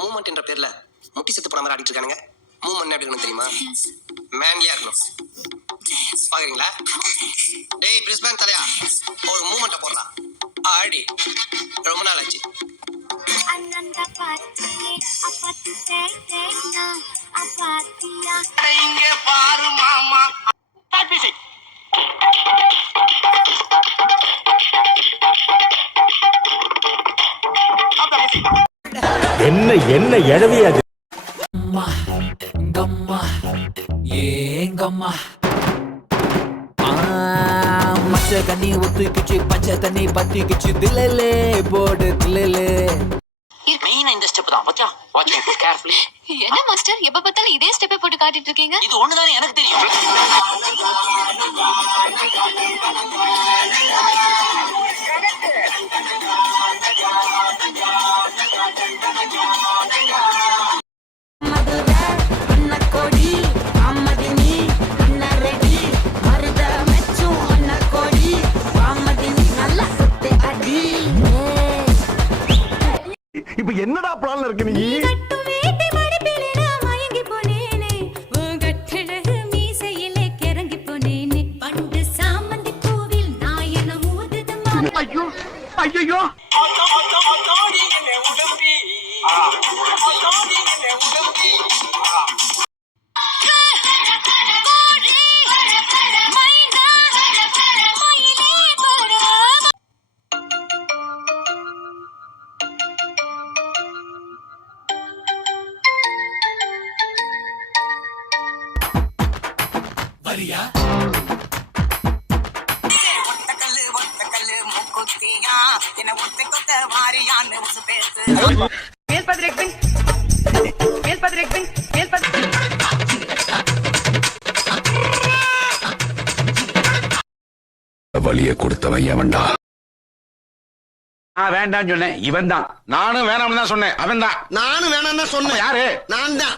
Movement என்ற பேர்ல முட்டி செத்து போன மாதிரி ஆடிட்டு இருக்கானுங்க. மூவ்மெண்ட் எப்படி இருக்கணும் தெரியுமா? மேன்லியா இருக்கணும். பாக்குறீங்களா? டேய் பிரிஸ்பேன் தலையா, ஒரு மூவ்மெண்ட்டை போடுறா, ஆடி. ரொம்ப நாள் ஆச்சு. இங்க பாரு மாமா. என்ன என்ன எழவி அது? மச்ச கண்ணி ஒத்துக்கிச்சு, பச்சை தண்ணி பத்திக்கிச்சு, தில்லே போடு தில்லே. மெயினா இந்த ஸ்டெப் தான். பாத்தியா? Watch it carefully. என்ன மாஸ்டர் எப்ப பார்த்தாலும் இதே ஸ்டெப்பை போட்டு காட்டிட்டு இருக்கீங்க? இது ஒண்ணுதானே எனக்கு தெரியும். இப்ப என்னடா பிளான்ல இருக்கு நீ? ஐயோ ஐயோ வரியா? வலிய கொடுத்தவன் எவன்டா? வேண்டாம் சொன்னேன், இவன் தான். நானும் வேணாம்னு தான் சொன்னேன், அவன் தான். நானும் வேணாம் தான் சொன்னேன். யாரு? நான் தான்.